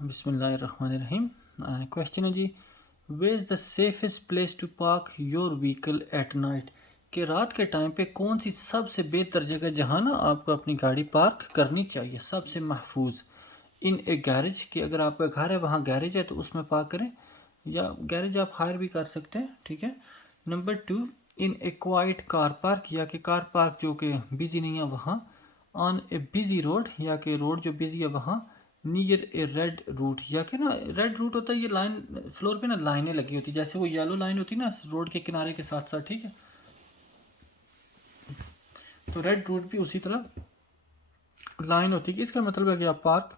बिस्मिल्लाहिर्रहमानिर्रहीम। क्वेश्चन है जी, where is the safest place to park your vehicle at night. कि रात के टाइम पे कौन सी सबसे बेहतर जगह जहाँ ना आपको अपनी गाड़ी पार्क करनी चाहिए, सबसे महफूज। इन ए गैरेज, कि अगर आपका घर है वहाँ गैरेज है तो उसमें पार्क करें, या गैरेज आप हायर भी कर सकते हैं, ठीक है। नंबर 2, इन ए क्वाइट कार पार्क, या कि कार पार्क जो कि बिजी नहीं है वहाँ। ऑन ए बिजी रोड, या कि रोड जो बिजी है वहाँ। नियर ए रेड रूट, या कि ना रेड रूट होता है ये लाइन फ्लोर पे ना लाइनें लगी होती है, जैसे वो येलो लाइन होती है ना रोड के किनारे के साथ साथ, ठीक है। तो रेड रूट भी उसी तरह लाइन होती है, इसका मतलब है कि आप पार्क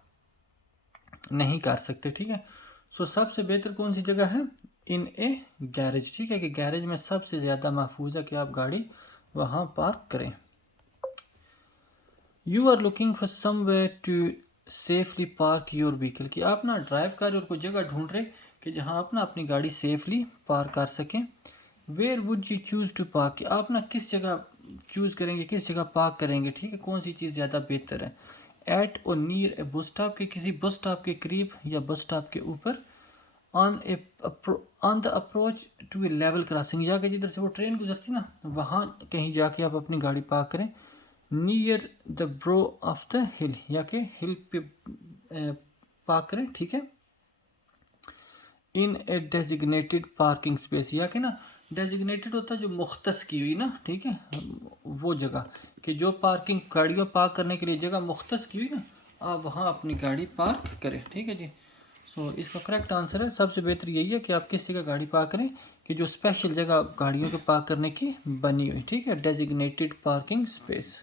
नहीं कर सकते, ठीक है। सो सबसे बेहतर कौन सी जगह है? इन ए गैरेज, ठीक है, कि गैरेज में सबसे ज़्यादा महफूज है कि आप गाड़ी वहाँ पार्क करें। You are looking for somewhere to safely park your vehicle, कि आप ना ड्राइव कर रहे और कोई जगह ढूंढ रहे कि जहाँ आप ना अपनी गाड़ी सेफली पार्क कर सकें। Where would you choose to park, कि आप ना किस जगह चूज़ करेंगे, किस जगह पार्क करेंगे, ठीक है, कौन सी चीज़ ज़्यादा बेहतर है। एट और नियर ए बस स्टॉप, के किसी बस स्टॉप के करीब या बस स्टॉप के ऊपर। On a on the approach to a level crossing, या कि जिधर से वो ट्रेन गुजरती ना वहाँ कहीं जाके आप अपनी गाड़ी पार्क करें। Near the bro of the हिल, या कि हिल पे पार्क करें, ठीक है। इन ए डेजिग्नेटेड पार्किंग स्पेस, या कि ना डेजिग्नेटेड होता है जो मुख्तस की हुई ना, ठीक है, वो जगह कि जो पार्किंग गाड़ियों पार्क करने के लिए जगह मुख्तस की हुई ना, आप वहाँ अपनी गाड़ी पार्क करें, ठीक है जी। सो इसका करेक्ट आंसर है, सबसे बेहतर यही है कि आप किस जगह गाड़ी पार्क करें कि जो स्पेशल जगह गाड़ियों के पार्क करने की बनी हुई, ठीक है, designated parking space.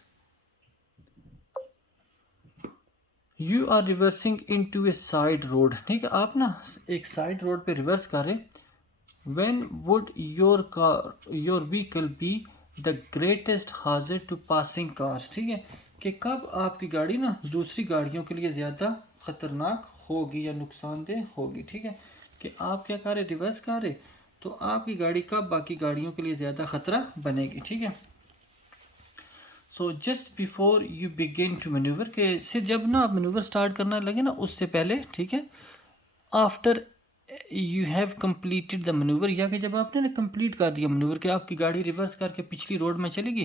You are reversing in to a side road, ठीक है, आप ना एक साइड रोड पे रिवर्स कर रहे। When would your car your vehicle be the greatest हाजर टू पासिंग कार्स, ठीक है, कि कब आपकी गाड़ी ना दूसरी गाड़ियों के लिए ज़्यादा ख़तरनाक होगी या नुकसानदेह होगी, ठीक है, कि आप क्या कर रहे, रिवर्स कर रहे, तो आपकी गाड़ी कब बाकी गाड़ियों के लिए ज़्यादा ख़तरा बनेगी, ठीक है। So just before you begin to manoeuvre, के से जब ना आप मैन्यूवर स्टार्ट करना लगे ना उससे पहले, ठीक है। After you have completed the manoeuvre, या कि जब आपने ना कंप्लीट कर दिया मैन्यूवर कि आपकी गाड़ी रिवर्स करके पिछली रोड में चलेगी,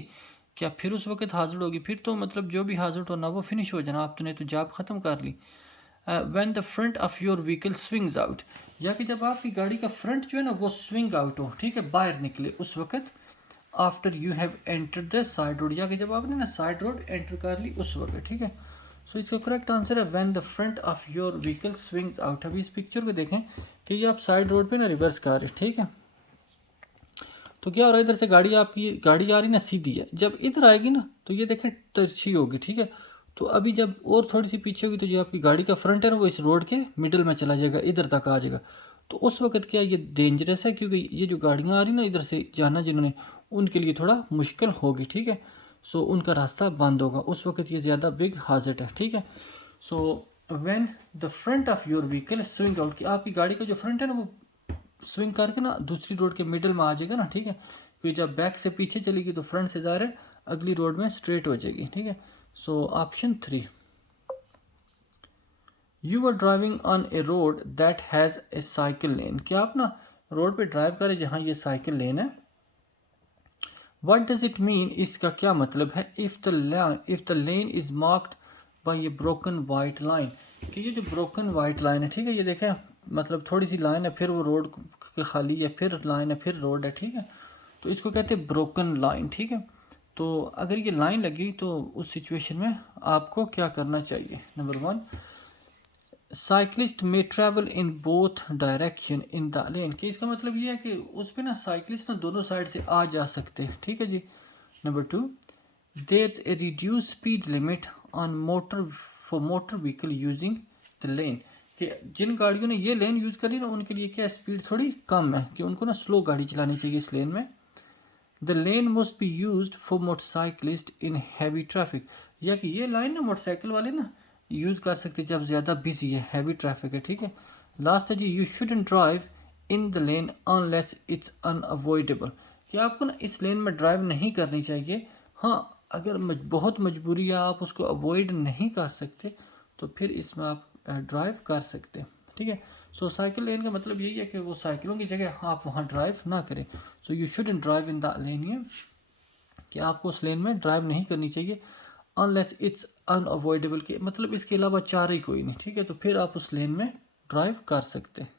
क्या फिर उस वक्त हाजिर होगी, फिर तो मतलब जो भी हाजिर होना वो फिनिश हो जाना, आपने तो जॉब ख़त्म कर ली। When the front of your vehicle swings out, या कि जब आपकी गाड़ी का फ्रंट जो है ना वो स्विंग आउट हो, ठीक है, बाहर निकले उस वक्त। After you have entered the side road, या कि जब आपने ना साइड रोड एंटर कर ली उस वक्त, ठीक है। सो इसका करेक्ट आंसर है when the front of your vehicle swings out. अभी इस पिक्चर को देखें कि ये आप साइड रोड पे ना रिवर्स कर रहे, ठीक है। तो क्या हो रहा है, इधर से गाड़ी आपकी गाड़ी आ रही ना सीधी है, जब इधर आएगी ना तो ये देखें तिरछी होगी, ठीक है। तो अभी जब और थोड़ी सी पीछे होगी तो जो आपकी गाड़ी का फ्रंट है ना वो इस रोड के मिडिल में चला जाएगा, इधर तक आ जाएगा। तो उस वक्त क्या ये डेंजरस है, क्योंकि ये जो गाड़ियाँ आ रही ना इधर से जाना जिन्होंने, उनके लिए थोड़ा मुश्किल होगी, ठीक है। सो उनका रास्ता बंद होगा उस वक्त, ये ज़्यादा बिग हाजर है, ठीक है। So when the front of your vehicle swing out, कि आपकी गाड़ी का जो फ्रंट है ना वो स्विंग करके ना दूसरी रोड के मिडल में आ जाएगा ना, ठीक है, क्योंकि जब बैक से पीछे चलेगी तो फ्रंट से जा रहे अगली रोड में स्ट्रेट हो जाएगी, ठीक है। So option 3, you are driving on a road that has a cycle lane, क्या आप ना रोड पे ड्राइव करें जहाँ ये साइकिल लेन है। व्हाट डज इट मीन, इसका क्या मतलब है। If the lane is marked by A broken white line, कि ये जो ब्रोकन वाइट लाइन है, ठीक है, ये देखें मतलब थोड़ी सी लाइन है, फिर वो रोड खाली है, फिर लाइन है, फिर रोड है, ठीक है। तो इसको कहते हैं ब्रोकन लाइन, ठीक है। तो अगर ये लाइन लगी तो उस सिचुएशन में आपको क्या करना चाहिए। नंबर 1, साइकिलिस्ट में travel in both direction in the lane, कि इसका मतलब ये है कि उस पर ना साइकिलिस्ट ना दोनों साइड से आ जा सकते हैं, ठीक है जी। Number 2, there a reduce speed limit on motor for motor vehicle using the lane, कि जिन गाड़ियों ने ये लेन यूज़ करी ना उनके लिए क्या स्पीड थोड़ी कम है, कि उनको ना स्लो गाड़ी चलानी चाहिए इस लेन में। The lane must be use for motorcyclist in heavy traffic, या कि ये लाइन ना मोटरसाइकिल वाले ना यूज़ कर सकते जब ज़्यादा बिजी है, हैवी ट्रैफिक है, ठीक है। लास्ट है जी, you shouldn't drive in the lane unless it's unavoidable, कि आपको ना इस लेन में ड्राइव नहीं करनी चाहिए। हाँ, अगर बहुत मजबूरी है, आप उसको अवॉइड नहीं कर सकते, तो फिर इसमें आप ड्राइव कर सकते, ठीक है। सो साइकिल लेन का मतलब यही है कि वो साइकिलों की जगह आप वहाँ ड्राइव ना करें। So you shouldn't drive in the lane, कि आपको उस लेन में ड्राइव नहीं करनी चाहिए अनलेस इट्स अनअवॉइडेबल, के मतलब इसके अलावा चारा ही कोई नहीं, ठीक है, तो फिर आप उस लेन में ड्राइव कर सकते हैं।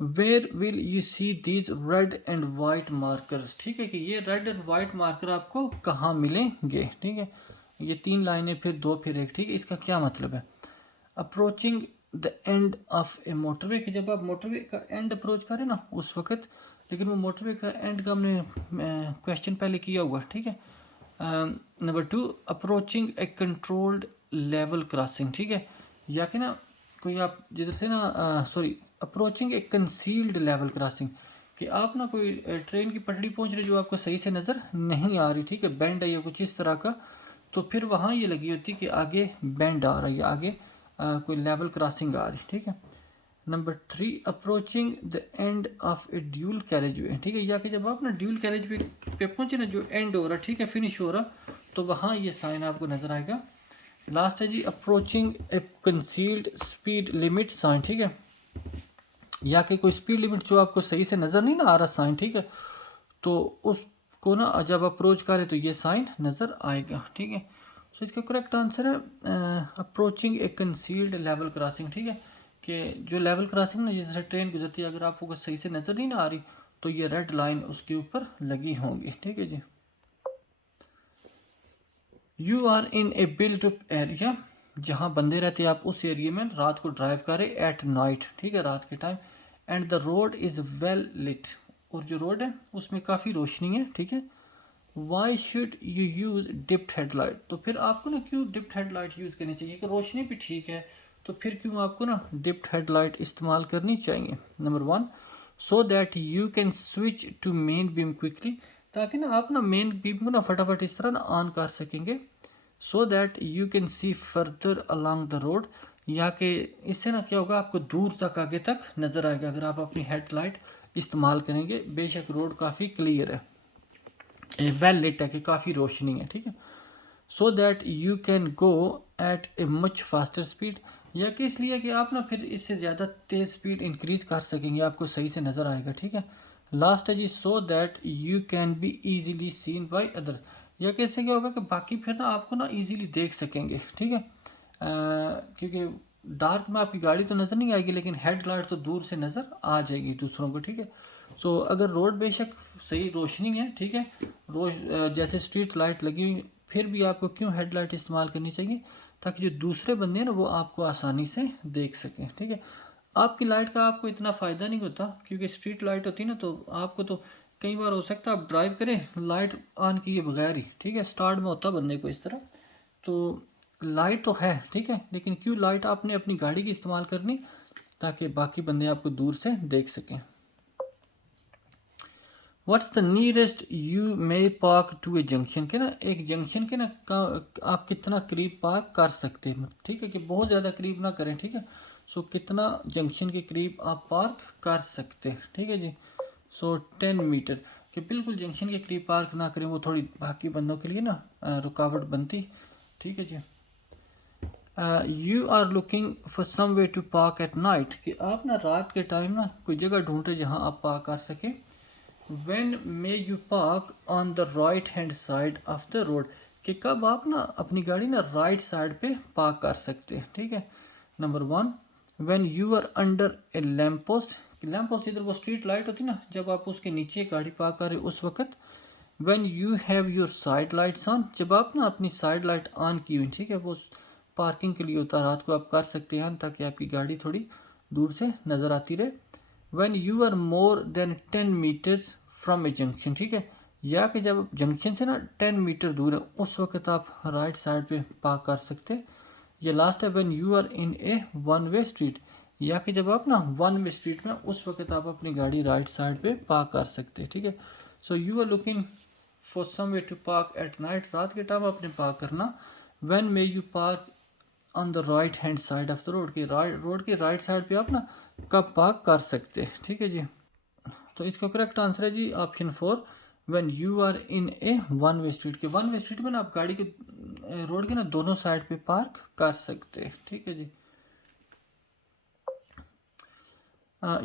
Where will you see these red and white markers, ठीक है, कि ये रेड एंड वाइट मार्कर आपको कहाँ मिलेंगे, ठीक है। ये 3 लाइनें, फिर 2 फिर 1, ठीक है। इसका क्या मतलब है? Approaching the end of A motorway, कि जब आप मोटरवे का एंड अप्रोच करें ना उस वक्त, लेकिन वो मोटरवे का एंड का हमने क्वेश्चन पहले किया हुआ, ठीक है। नंबर 2, अप्रोचिंग ए कंट्रोल्ड लेवल क्रॉसिंग, ठीक है, या कि ना कोई आप जिधर से ना सॉरी अप्रोचिंग ए कंसील्ड लेवल क्रॉसिंग, कि आप ना कोई ट्रेन की पटड़ी पहुंच रही जो आपको सही से नज़र नहीं आ रही, ठीक है, बैंड है या कुछ इस तरह का, तो फिर वहाँ ये लगी होती कि आगे बैंड आ रहा है या आगे कोई लेवल क्रॉसिंग आ रही, ठीक है। Number 3, approaching the end of a dual carriage way, ठीक है, या कि जब आप ना ड्यूल कैरेज वे पे पहुंचे ना, जो एंड हो रहा है, ठीक है, फिनिश हो रहा, तो वहाँ ये साइन आपको नज़र आएगा। लास्ट है जी, अप्रोचिंग ए कंसील्ड स्पीड लिमिट साइन, ठीक है, या कि कोई स्पीड लिमिट जो आपको सही से नज़र नहीं ना आ रहा साइन, ठीक है, तो उसको ना जब अप्रोच करें तो ये साइन नज़र आएगा, ठीक है। सो इसका करेक्ट आंसर है अप्रोचिंग ए कंसील्ड लेवल क्रॉसिंग, ठीक है, कि जो लेवल क्रॉसिंग ना जिससे ट्रेन गुजरती है, अगर आपको सही से नज़र नहीं ना आ रही तो ये रेड लाइन उसके ऊपर लगी होंगी, ठीक है जी। You are in a built up area, जहाँ बंदे रहते हैं, आप उस एरिया में रात को ड्राइव करें एट नाइट, ठीक है, रात के time, and the road is well lit, और जो रोड है उसमें काफ़ी रोशनी है, ठीक है। Why should you use dipped headlight, तो फिर आपको ना क्यों डिप्ड हेडलाइट यूज़ करनी चाहिए, कि रोशनी भी ठीक है, तो फिर क्यों आपको ना डिप्ड हेडलाइट इस्तेमाल करनी चाहिए? Number 1, so that you can switch to main beam quickly, ताकि ना आप ना मेन बीम को ना फटाफट इस तरह ना ऑन कर सकेंगे। सो that you can see further along the road, या कि इससे ना क्या होगा, आपको दूर तक आगे तक नज़र आएगा अगर आप अपनी हेडलाइट इस्तेमाल करेंगे। बेशक रोड काफ़ी क्लियर है, वेल लिट है, कि काफ़ी रोशनी है, ठीक है। सो that you can go at a much faster speed, या कि इसलिए कि आप ना फिर इससे ज़्यादा तेज़ स्पीड इंक्रीज़ कर सकेंगे, आपको सही से नज़र आएगा, ठीक है। लास्ट है जी, so that you can be easily seen by others, या कि इससे क्या होगा कि बाकी फिर ना आपको ना ईजीली देख सकेंगे, ठीक है, क्योंकि डार्क में आपकी गाड़ी तो नज़र नहीं आएगी, लेकिन हेडलाइट तो दूर से नज़र आ जाएगी दूसरों को, ठीक है। सो अगर रोड बेशक सही रोशनी है, ठीक है, जैसे स्ट्रीट लाइट लगी हुई, फिर भी आपको क्यों हेडलाइट इस्तेमाल करनी चाहिए, ताकि जो दूसरे बंदे हैं ना वो आपको आसानी से देख सकें, ठीक है। आपकी लाइट का आपको इतना फ़ायदा नहीं होता, क्योंकि स्ट्रीट लाइट होती है ना, तो आपको तो कई बार हो सकता है आप ड्राइव करें लाइट ऑन किए बगैर ही, ठीक है, स्टार्ट में होता बंदे को इस तरह, तो लाइट तो है, ठीक है, लेकिन क्यों लाइट आपने अपनी गाड़ी की इस्तेमाल करनी, ताकि बाकी बंदे आपको दूर से देख सकें। What's the nearest you may park to a junction, के ना एक जंक्शन के ना आप कितना करीब पार्क कर सकते हैं, ठीक है, कि बहुत ज़्यादा करीब ना करें, ठीक है। सो कितना जंक्शन के करीब आप पार्क कर सकते हैं, ठीक है जी। सो 10 मीटर, कि बिल्कुल जंक्शन के करीब पार्क ना करें, वो थोड़ी बाकी बंदों के लिए ना रुकावट बनती, ठीक है जी। You are looking for some way to park at night, कि आप ना रात के टाइम ना कोई जगह ढूंढ रहे जहाँ आप पार्क कर सकें। When may you park on the right hand side of the road, कि कब आप ना अपनी गाड़ी ना राइट साइड पे पार्क कर सकते हैं, ठीक है। Number 1, when you are under a lamp post, lamp post इधर वो स्ट्रीट लाइट होती ना, जब आप उसके नीचे गाड़ी पार्क कर रहे हो उस वक्त। when you have your side lights on, जब आप ना अपनी साइड लाइट ऑन की हुई, ठीक है, वो पार्किंग के लिए होता है, रात को आप कर सकते हैं ताकि आपकी गाड़ी थोड़ी दूर से नज़र आती रहे। when you are more than 10 meters from A junction, ठीक है, या कि जब जंक्शन से ना 10 मीटर दूर है उस वक्त आप राइट साइड पे पार्क कर सकते हैं। ये लास्ट है, when you are in a one way street, या कि जब आप ना वन वे स्ट्रीट में उस वक्त आप अपनी गाड़ी राइट साइड पे पार्क कर सकते हैं, ठीक है। So you are looking for some way to park at night, रात के टाइम आपने पार्क करना। When may you park on the right hand side of the road, की रोड के राइट साइड पे आप ना कब पार्क कर सकते हैं, ठीक है जी। तो इसका करेक्ट आंसर है जी option 4, when you are in a one way street के वन वे स्ट्रीट में ना आप गाड़ी के रोड के ना दोनों साइड पे पार्क कर सकते हैं, ठीक है जी।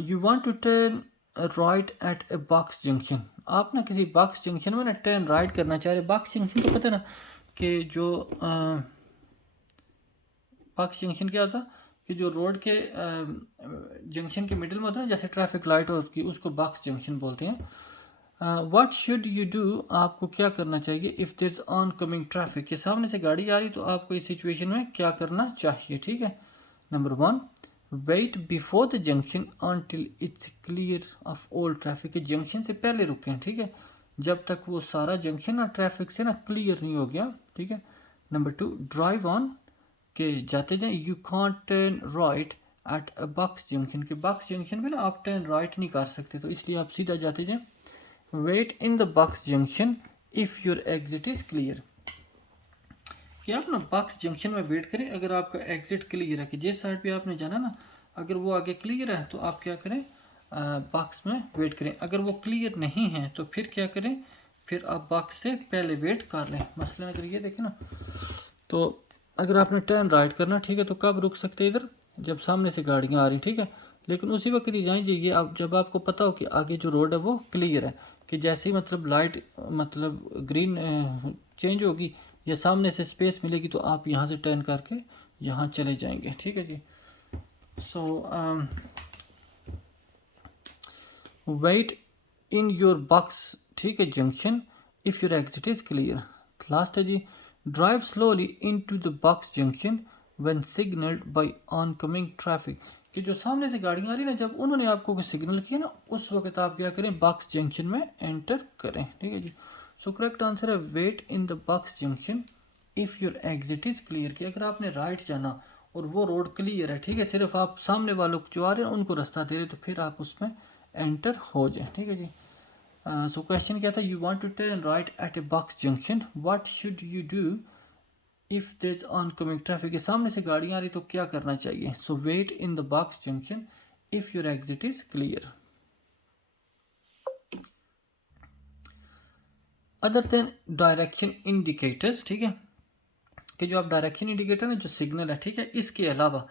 You want to turn right at a box junction, आप ना किसी बॉक्स जंक्शन में ना टर्न राइट करना चाह रहे। बॉक्स जंक्शन को पता है ना कि जो बॉक्स जंक्शन क्या होता कि जो रोड के जंक्शन के मिडिल में होता है ना, जैसे ट्रैफिक लाइट होती है, उसको बॉक्स जंक्शन बोलते हैं। व्हाट शुड यू डू, आपको क्या करना चाहिए। If there is oncoming traffic, के सामने से गाड़ी आ रही तो आपको इस सिचुएशन में क्या करना चाहिए, ठीक है। Number 1, wait before the junction until it's clear of all traffic, के जंक्शन से पहले रुकें, ठीक है, जब तक वो सारा जंक्शन ना ट्रैफिक से ना क्लियर नहीं हो गया, ठीक है। नंबर 2, ड्राइव ऑन, के जाते जाएं। You can't turn right at a box junction, के बॉक्स जंक्शन में ना आप टर्न राइट नहीं कर सकते, तो इसलिए आप सीधा जाते जाएं। Wait in the box junction if your exit is clear, कि आप ना बॉक्स जंक्शन में वेट करें अगर आपका एग्जिट क्लियर है, कि जिस साइड पे आपने जाना ना अगर वो आगे क्लियर है तो आप क्या करें, बॉक्स में वेट करें। अगर वो क्लियर नहीं है तो फिर क्या करें, फिर आप बॉक्स से पहले वेट कर लें। मसलन अगर ये देखें ना, तो अगर आपने टर्न राइट करना, ठीक है, तो कब रुक सकते हैं इधर, जब सामने से गाड़ियाँ आ रही, ठीक है। लेकिन उसी वक्त ही जाएँ ये आप जब आपको पता हो कि आगे जो रोड है वो क्लियर है, कि जैसे ही मतलब लाइट मतलब ग्रीन चेंज होगी या सामने से स्पेस मिलेगी तो आप यहाँ से टर्न करके यहाँ चले जाएंगे, ठीक है जी। So wait in your box, ठीक है, junction if your exit is clear. Last है जी, drive slowly into the box junction when signalled by oncoming traffic, कि जो सामने से गाड़ियाँ आ रही ना जब उन्होंने आपको कोई सिग्नल किया ना उस वक्त आप क्या करें, बॉक्स जंक्शन में एंटर करें, ठीक है जी। सो करेक्ट आंसर है wait in the box junction if your exit is clear, कि अगर आपने राइट जाना और वो रोड क्लियर है, ठीक है, सिर्फ आप सामने वालों को जो आ रहे हैं उनको रास्ता दे रहे तो फिर आप उसमें एंटर हो जाए, ठीक है जी। सो क्वेश्चन क्या था, you want to turn right at a box junction, what should you do if there is oncoming traffic, के सामने से गाड़ियाँ आ रही तो क्या करना चाहिए। So wait in the box junction if your exit is clear. Other than direction indicators, ठीक है, कि जो आप डायरेक्शन इंडिकेटर ना जो सिग्नल है, ठीक है, इसके अलावा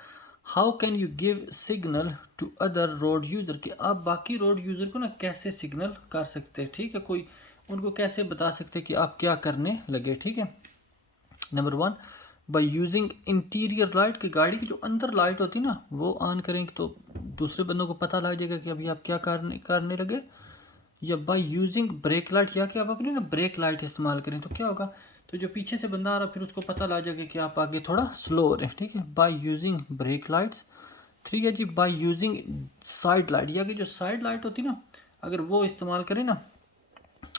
how can you give signal to other road user, कि आप बाकी रोड यूज़र को ना कैसे सिग्नल कर सकते हैं, ठीक है, कोई उनको कैसे बता सकते हैं कि आप क्या करने लगे, ठीक है। Number 1, by using interior light, की गाड़ी की जो अंदर लाइट होती है ना वो ऑन करेंगे तो दूसरे बंदों को पता लग जाएगा कि अभी आप क्या करने लगे। या बाय यूजिंग ब्रेक लाइट, या कि आप अपनी ना ब्रेक लाइट इस्तेमाल करें तो क्या होगा, तो जो पीछे से बंदा आ रहा फिर उसको पता लग जाएगा कि आप आगे थोड़ा स्लो हो रहे हैं, ठीक है, बाय यूजिंग ब्रेक लाइट्स। 3 है जी, बाय यूजिंग साइड लाइट, या कि जो साइड लाइट होती है ना अगर वो इस्तेमाल करें ना,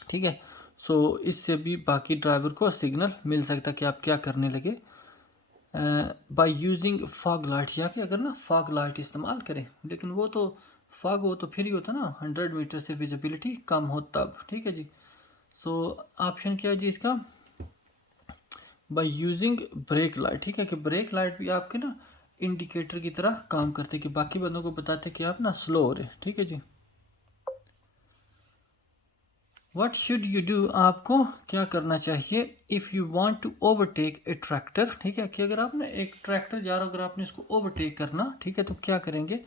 ठीक है, सो इससे भी बाकी ड्राइवर को सिग्नल मिल सकता है कि आप क्या करने लगे। बाय यूजिंग फॉग लाइट, या कि अगर ना फॉग लाइट इस्तेमाल करें, लेकिन वो तो फॉग हो तो फिर ही होता ना 100 मीटर से विजिबिलिटी कम हो तब, ठीक है जी। सो ऑप्शन क्या है जी इसका, बाय यूजिंग ब्रेक लाइट, ठीक है, कि ब्रेक लाइट भी आपके ना इंडिकेटर की तरह काम करते कि बाकी बंदों को बताते कि आप ना स्लो हो रहे, ठीक है जी। व्हाट शुड यू डू, आपको क्या करना चाहिए if you want to overtake a tractor, ठीक है, कि अगर आप ना एक ट्रैक्टर जा रहा हो अगर आपने इसको ओवरटेक करना, ठीक है, तो क्या करेंगे,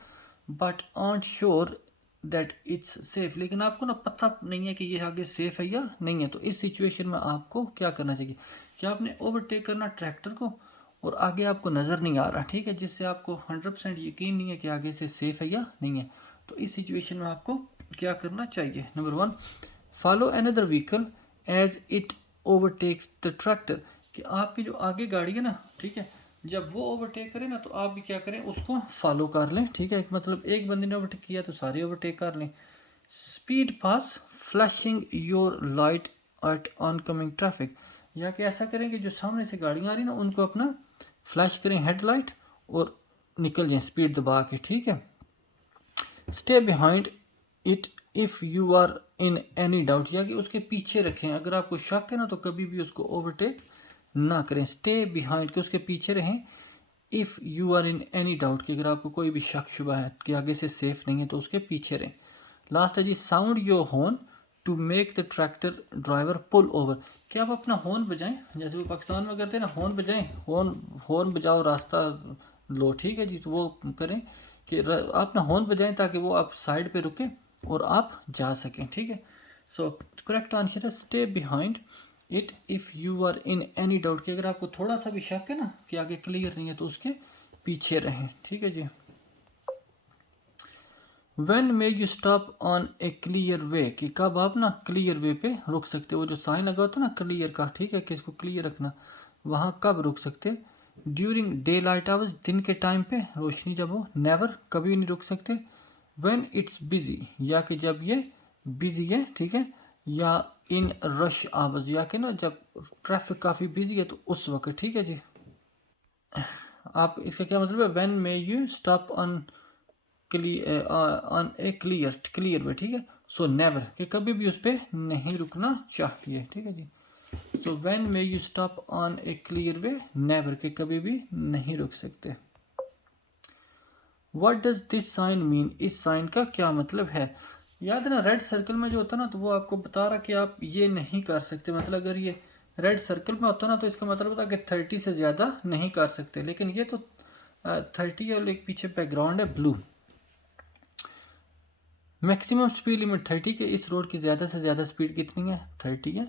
but aren't sure that it's safe, लेकिन आपको ना पता नहीं है कि ये आगे सेफ है या नहीं है, तो इस सिचुएशन में आपको क्या करना चाहिए, कि आपने ओवरटेक करना ट्रैक्टर को और आगे आपको नज़र नहीं आ रहा, ठीक है, जिससे आपको 100% यकीन नहीं है कि आगे से सेफ है या नहीं है, तो इस सिचुएशन में आपको क्या करना चाहिए। Number 1, follow another vehicle as it overtakes the tractor, कि आपकी जो आगे गाड़ी है ना, ठीक है, जब वो ओवरटेक करे ना तो आप भी क्या करें, उसको फॉलो कर लें, ठीक है, मतलब एक बंदे ने ओवरटेक किया तो सारे ओवरटेक कर लें। Speed pass flashing your light at oncoming traffic, या कि ऐसा करें कि जो सामने से गाड़ियाँ आ रही ना उनको अपना फ्लैश करें हेडलाइट और निकल जाएं स्पीड दबा के, ठीक है। Stay behind it if you are in any doubt, या कि उसके पीछे रखें अगर आपको शक है ना तो कभी भी उसको ओवरटेक ना करें। स्टे बिहाइंड के उसके पीछे रहें। If you are in any doubt, कि अगर आपको कोई भी शक शुबा है कि आगे से सेफ नहीं है तो उसके पीछे रहें। लास्ट है जी, sound your horn to make the tractor driver pull over. कि आप अपना हॉर्न बजाएं, जैसे वो पाकिस्तान में करते हैं ना, हॉर्न बजाएं, हॉर्न हॉर्न बजाओ रास्ता लो, ठीक है जी। तो वो करें कि आप अपना हॉर्न बजाएं ताकि वो आप साइड पे रुके और आप जा सकें, ठीक है। सो करेक्ट आंसर है stay behind it if you are in any doubt, कि अगर आपको थोड़ा सा भी शक है ना कि आगे क्लियर नहीं है तो उसके पीछे रहें, ठीक है जी। When may you stop on a clear way, कि कब आप ना क्लियर वे पे रुक सकते हो, जो साइन लगा होता है ना क्लियर का, ठीक है, कि इसको क्लियर रखना, वहाँ कब रुक सकते। ड्यूरिंग डे लाइट आवर्स, दिन के टाइम पे, रोशनी जब हो, नेवर, कभी नहीं रुक सकते। व्हेन इट्स बिजी, या कि जब ये बिजी है, ठीक है, या इन रश आवर्स, या कि ना जब ट्रैफिक काफ़ी बिजी है तो उस वक्त, ठीक है जी। आप इसका क्या मतलब है, when may you stop on on a clear way, ठीक है। सो नेवर, कि कभी भी उस पर नहीं रुकना चाहिए, ठीक है जी। So when may you stop on a clearway, never, कि कभी भी नहीं रुक सकते। What does this sign mean, इस साइन का क्या मतलब है। याद है ना, रेड सर्कल में जो होता है ना, तो वो आपको बता रहा कि आप ये नहीं कर सकते, मतलब अगर ये रेड सर्कल में होता ना तो इसका मतलब होता कि 30 से ज़्यादा नहीं कर सकते, लेकिन ये तो 30 और एक पीछे बैकग्राउंड है ब्लू। मैक्सिमम स्पीड लिमिट 30 के, इस रोड की ज़्यादा से ज़्यादा स्पीड कितनी है, 30 है।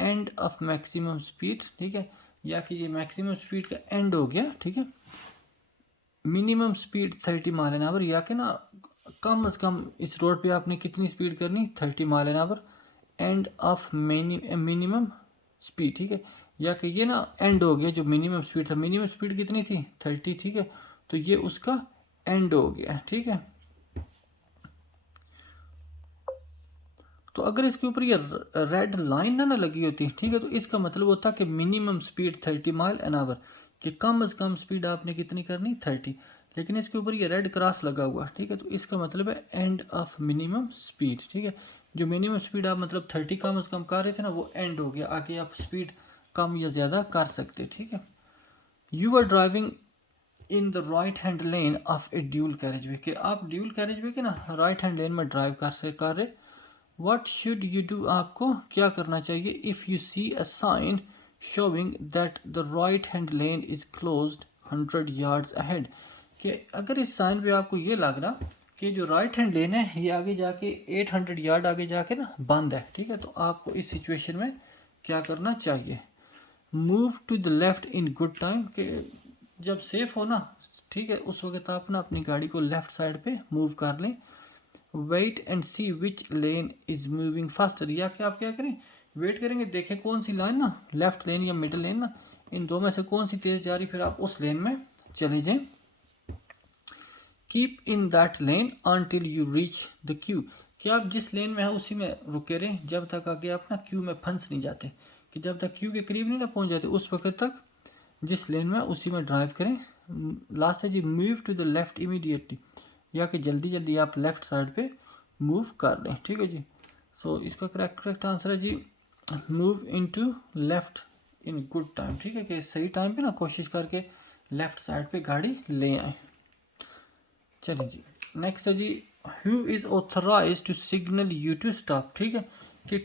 एंड ऑफ मैक्सिमम स्पीड, ठीक है, या कि ये मैक्सिमम स्पीड का एंड हो गया, ठीक है। Minimum speed 30 mile an hour, या कि ना कम से कम इस रोड पे आपने कितनी स्पीड करनी, 30 mile an hour. End of minimum speed, ठीक है, या कि ये ना एंड हो गया, जो मिनिमम स्पीड था, मिनिमम स्पीड कितनी थी 30, ठीक है, तो ये उसका एंड हो गया, ठीक है। तो अगर इसके ऊपर ये रेड लाइन ना लगी होती, ठीक है, तो इसका मतलब होता कि minimum speed 30 mile an hour, कि कम से कम स्पीड आपने कितनी करनी 30, लेकिन इसके ऊपर ये रेड क्रॉस लगा हुआ, ठीक है, तो इसका मतलब है एंड ऑफ मिनिमम स्पीड, ठीक है। जो मिनिमम स्पीड आप मतलब 30 कम से कम कर रहे थे ना, वो एंड हो गया, आगे आप स्पीड कम या ज़्यादा कर सकते, ठीक है। You are driving in the right hand lane of a dual carriageway, कि आप ड्यूल कैरेज वे के ना राइट हैंड लेन में ड्राइव कर रहे। What should you do, आपको क्या करना चाहिए, if you see a sign showing that the right hand lane is closed 100 yards ahead, कि अगर इस साइन पे आपको ये लग रहा कि जो राइट हैंड लेन है ये आगे जाके 800 यार्ड आगे जाके ना बंद है, ठीक है, तो आपको इस सिचुएशन में क्या करना चाहिए। Move to the left in good time, कि जब सेफ हो ना, ठीक है, उस वक्त आप ना अपनी गाड़ी को लेफ्ट साइड पे मूव कर लें। Wait and see which lane is moving faster, या कि आप क्या करें, वेट करेंगे, देखें कौन सी लाइन ना, लेफ्ट लेन या मिडल लेन ना, इन दो में से कौन सी तेज जा रही, फिर आप उस लेन में चले जाएं। Keep in that lane until you reach the Q, कि आप जिस लेन में है उसी में रुके रहें जब तक आगे आप ना क्यू में फंस नहीं जाते, कि जब तक क्यू के करीब नहीं ना पहुंच जाते उस वक्त तक जिस लेन में उसी में ड्राइव करें। लास्ट है जी, move to the left immediately, या कि जल्दी जल्दी आप लेफ्ट साइड पे मूव कर लें, ठीक है जी। सो इसका करेक्ट आंसर है जी, move into left in good time, ठीक है, कि सही टाइम पे ना कोशिश करके लेफ्ट साइड पे गाड़ी ले आए। चलिए जी, नेक्स्ट है जी, who is authorise to signal you to stop, ठीक है, कि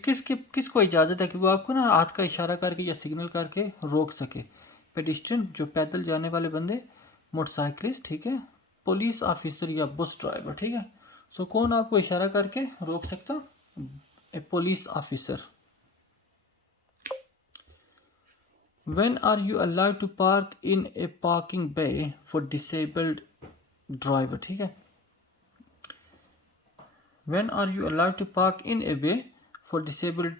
किसको इजाज़त है कि वो आपको ना हाथ का इशारा करके या सिग्नल करके रोक सके। पेडिस्ट्रियन, जो पैदल जाने वाले बंदे, मोटरसाइकिलिस्ट, ठीक है, पुलिस ऑफिसर या बस ड्राइवर, ठीक है। सो कौन आपको इशारा करके रोक सकता, a police officer. When are you allowed to park in a parking bay for disabled driver, ठीक है। When are you allowed to park in a bay for disabled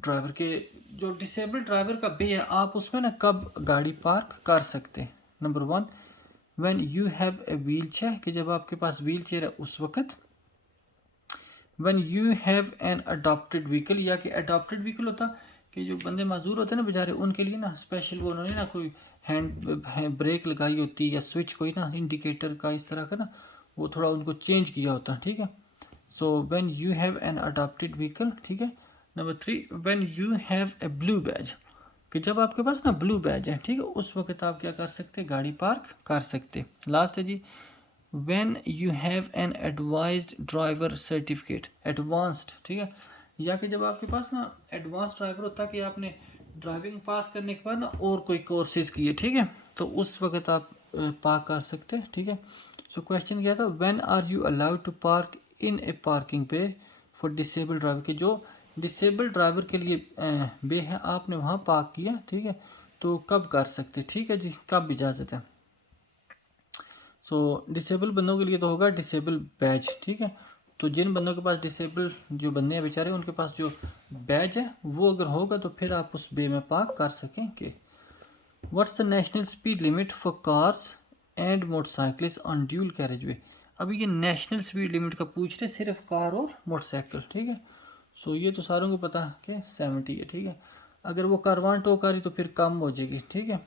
driver, के जो डिसेबल्ड ड्राइवर का बे है आप उसमें ना कब गाड़ी पार्क कर सकते हैं। Number 1, when you have a wheel chair, कि जब आपके पास व्हील चेयर है उस वक्त। When you have an adopted vehicle, या कि अडॉप्टेड व्हीकल होता कि जो बंदे माजूर होते हैं ना बेचारे, उनके लिए ना स्पेशल वो उन्होंने ना कोई हैंड ब्रेक लगाई होती है या स्विच कोई ना इंडिकेटर का इस तरह का ना, वो थोड़ा उनको चेंज किया होता है, ठीक है। So when you have an adopted vehicle, ठीक है। Number 3, when you have a blue badge, कि जब आपके पास ना ब्लू बैज है, ठीक है, उस वक्त आप क्या कर सकते, गाड़ी पार्क कर सकते। लास्ट है जी, when you have an advised driver certificate, advanced, ठीक है, या कि जब आपके पास ना एडवांस ड्राइवर होता है कि आपने ड्राइविंग पास करने के बाद ना और कोई कोर्सेज किए, ठीक है, तो उस वक्त आप पार्क कर सकते हैं, ठीक है। सो क्वेश्चन क्या था, when are you allowed to park in a parking bay for disabled driver, कि जो डिसेबल्ड ड्राइवर के लिए बे है आपने वहाँ पार्क किया, ठीक है, तो कब कर सकते, ठीक है जी, कब इजाज़त है। सो डिसेबल बंदों के लिए तो होगा डिसेबल बैज, ठीक है। तो जिन बंदों के पास डिसेबल जो बंदे हैं बेचारे, उनके पास जो बैज है वो अगर होगा तो फिर आप उस बे में पार्क कर सकेंगे। What's the national speed limit for cars and motorcycles on dual carriage way. अभी ये नेशनल स्पीड लिमिट का पूछ रहे सिर्फ कार और मोटरसाइकिल, ठीक है। सो ये तो सारों को पता है कि 70 है, ठीक है। अगर वो कारवान टो करी तो फिर कम हो जाएगी, ठीक है।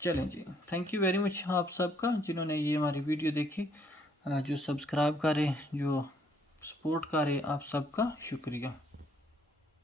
चलें जी, थैंक यू वेरी मच आप सबका जिन्होंने ये हमारी वीडियो देखी, जो सब्सक्राइब करें, जो सपोर्ट करें, आप सबका शुक्रिया।